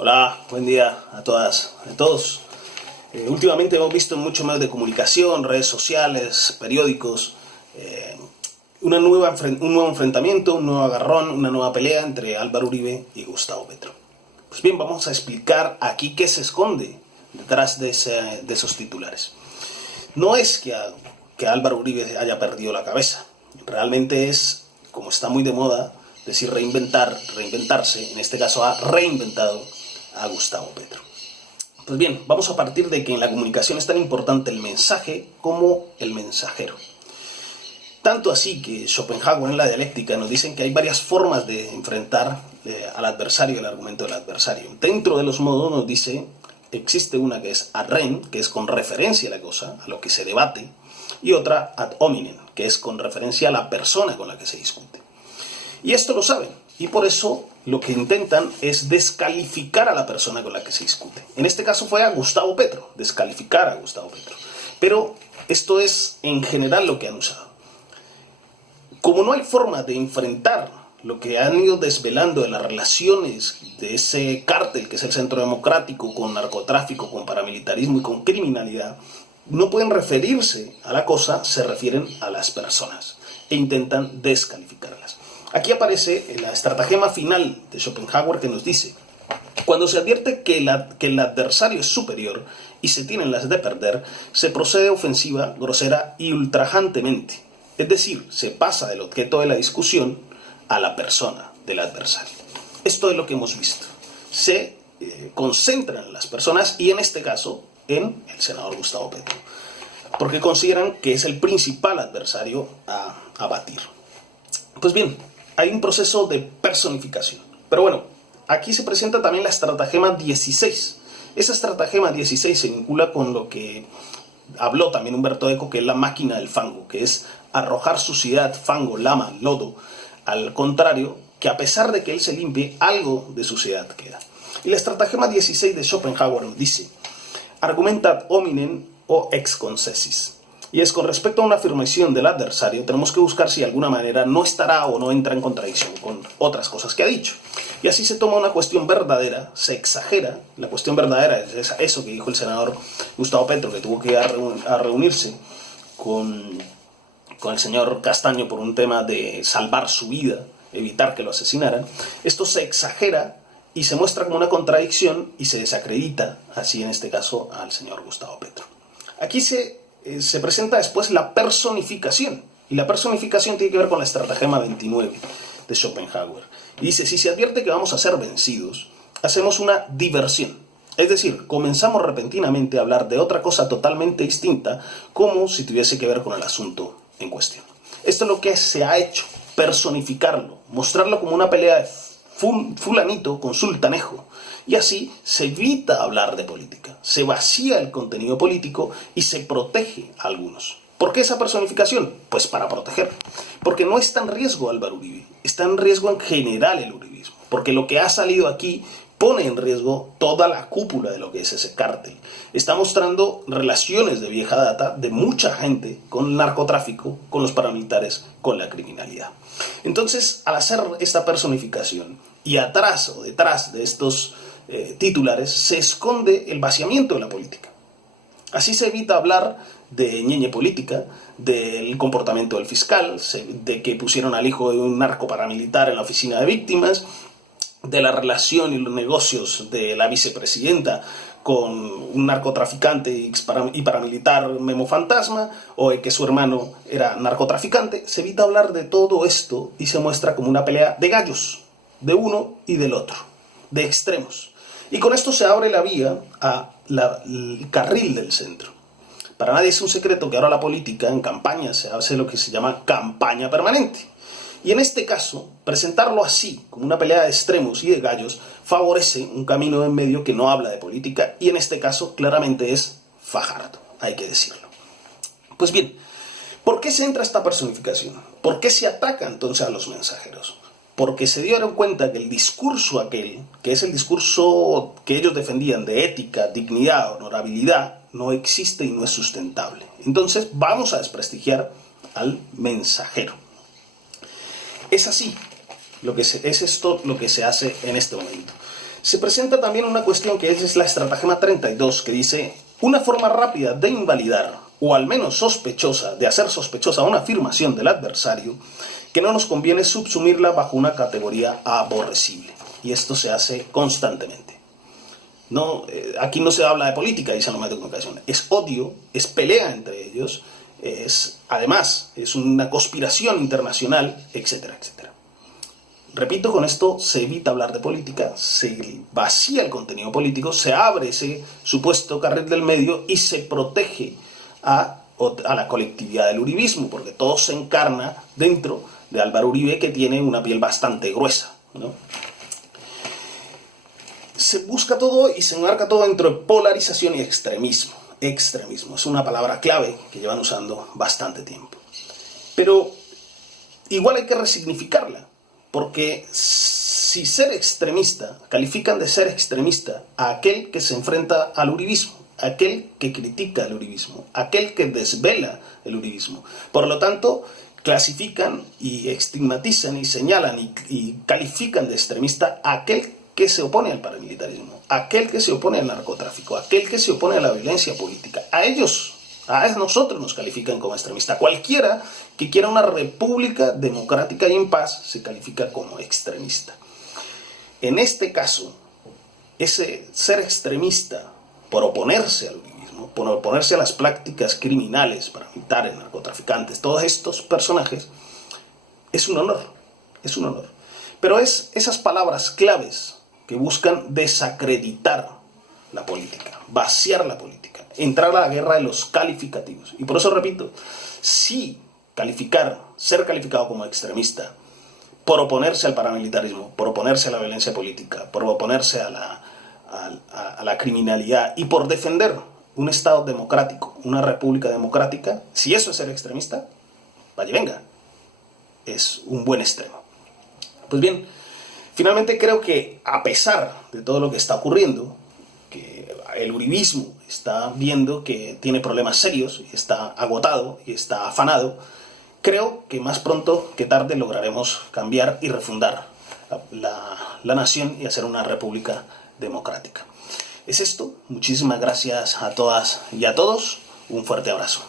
Hola, buen día a todas, a todos. Últimamente hemos visto en muchos medios de comunicación, redes sociales, periódicos, un nuevo enfrentamiento, un nuevo agarrón, una nueva pelea entre Álvaro Uribe y Gustavo Petro. Pues bien, vamos a explicar aquí qué se esconde detrás de esos titulares. No es que Álvaro Uribe haya perdido la cabeza, realmente es, como está muy de moda, decir reinventarse, en este caso ha reinventado a Gustavo Petro. Pues bien, vamos a partir de que en la comunicación es tan importante el mensaje como el mensajero. Tanto así que Schopenhauer en la dialéctica nos dicen que hay varias formas de enfrentar al adversario, el argumento del adversario. Dentro de los modos nos dice, existe una que es ad rem, que es con referencia a la cosa, a lo que se debate, y otra ad hominem, que es con referencia a la persona con la que se discute. Y esto lo saben, y por eso lo que intentan es descalificar a la persona con la que se discute. En este caso fue a Gustavo Petro, descalificar a Gustavo Petro. Pero esto es en general lo que han usado. Como no hay forma de enfrentar lo que han ido desvelando de las relaciones de ese cártel que es el Centro Democrático con narcotráfico, con paramilitarismo y con criminalidad, no pueden referirse a la cosa, se refieren a las personas e intentan descalificarlas. Aquí aparece la estratagema final de Schopenhauer que nos dice: cuando se advierte que el adversario es superior y se tienen las de perder, se procede ofensiva, grosera y ultrajantemente. Es decir, se pasa del objeto de la discusión a la persona del adversario. Esto es lo que hemos visto. Se concentran en las personas y en este caso en el senador Gustavo Petro, porque consideran que es el principal adversario a batir. Pues bien, hay un proceso de personificación. Pero bueno, aquí se presenta también la estratagema 16. Esa estratagema 16 se vincula con lo que habló también Humberto Eco, que es la máquina del fango, que es arrojar suciedad, fango, lama, lodo, al contrario, que a pesar de que él se limpie, algo de suciedad queda. Y la estratagema 16 de Schopenhauer nos dice: argumenta ad hominem o ex concessis. Y es con respecto a una afirmación del adversario, tenemos que buscar si de alguna manera no estará o no entra en contradicción con otras cosas que ha dicho. Y así se toma una cuestión verdadera, se exagera. La cuestión verdadera es eso que dijo el senador Gustavo Petro, que tuvo que ir a reunirse con el señor Castaño por un tema de salvar su vida, evitar que lo asesinaran. Esto se exagera y se muestra como una contradicción y se desacredita, así en este caso, al señor Gustavo Petro. Aquí se presenta después la personificación, y la personificación tiene que ver con la estratagema 29 de Schopenhauer. Y dice: si se advierte que vamos a ser vencidos, hacemos una diversión. Es decir, comenzamos repentinamente a hablar de otra cosa totalmente distinta, como si tuviese que ver con el asunto en cuestión. Esto es lo que se ha hecho, personificarlo, mostrarlo como una pelea de fulanito con sultanejo. Y así se evita hablar de política, se vacía el contenido político y se protege a algunos. ¿Por qué esa personificación? Pues para proteger. Porque no está en riesgo Álvaro Uribe, está en riesgo en general el uribismo. Porque lo que ha salido aquí pone en riesgo toda la cúpula de lo que es ese cártel. Está mostrando relaciones de vieja data de mucha gente con el narcotráfico, con los paramilitares, con la criminalidad. Entonces, al hacer esta personificación y atrás o detrás de estos titulares, se esconde el vaciamiento de la política. Así se evita hablar de ñeñe política, del comportamiento del fiscal, de que pusieron al hijo de un narco paramilitar en la oficina de víctimas, de la relación y los negocios de la vicepresidenta con un narcotraficante y paramilitar Memo Fantasma, o de que su hermano era narcotraficante. Se evita hablar de todo esto y se muestra como una pelea de gallos, de uno y del otro, de extremos. Y con esto se abre la vía al carril del centro. Para nadie es un secreto que ahora la política en campaña se hace lo que se llama campaña permanente. Y en este caso, presentarlo así, como una pelea de extremos y de gallos, favorece un camino en medio que no habla de política, y en este caso claramente es Fajardo, hay que decirlo. Pues bien, ¿por qué se entra esta personificación? ¿Por qué se ataca entonces a los mensajeros? Porque se dieron cuenta que el discurso aquel, que es el discurso que ellos defendían de ética, dignidad, honorabilidad, no existe y no es sustentable. Entonces vamos a desprestigiar al mensajero. Es así, es esto lo que se hace en este momento. se presenta también una cuestión que es la estratagema 32, que dice: una forma rápida de invalidar, o al menos sospechosa, de hacer sospechosa una afirmación del adversario, que no nos conviene subsumirla bajo una categoría aborrecible. Y esto se hace constantemente. No, aquí no se habla de política, dicen los medios de comunicación. Es odio, es pelea entre ellos, además es una conspiración internacional, etcétera, etcétera. Repito, con esto se evita hablar de política, se vacía el contenido político, se abre ese supuesto carril del medio y se protege a la colectividad del uribismo, porque todo se encarna dentro de Álvaro Uribe, que tiene una piel bastante gruesa, ¿no? Se busca todo y se enmarca todo dentro de polarización y extremismo. Extremismo es una palabra clave que llevan usando bastante tiempo. Pero igual hay que resignificarla, porque si ser extremista, califican de ser extremista a aquel que se enfrenta al uribismo, aquel que critica el uribismo, aquel que desvela el uribismo. Por lo tanto, clasifican y estigmatizan y señalan y califican de extremista a aquel que se opone al paramilitarismo, aquel que se opone al narcotráfico, aquel que se opone a la violencia política. A ellos, a nosotros nos califican como extremista. Cualquiera que quiera una república democrática y en paz se califica como extremista. En este caso, ese ser extremista por oponerse al uribismo, por oponerse a las prácticas criminales, paramilitares, narcotraficantes, todos estos personajes, es un honor, es un honor. Pero es esas palabras claves que buscan desacreditar la política, vaciar la política, entrar a la guerra de los calificativos. Y por eso repito, si ser calificado como extremista por oponerse al paramilitarismo, por oponerse a la violencia política, por oponerse a la criminalidad y por defender un Estado democrático, una república democrática, si eso es ser extremista, vaya y venga, es un buen extremo. Pues bien, finalmente creo que a pesar de todo lo que está ocurriendo, que el uribismo está viendo que tiene problemas serios, está agotado y está afanado, creo que más pronto que tarde lograremos cambiar y refundar la nación y hacer una república democrática. Es esto, muchísimas gracias a todas y a todos, un fuerte abrazo.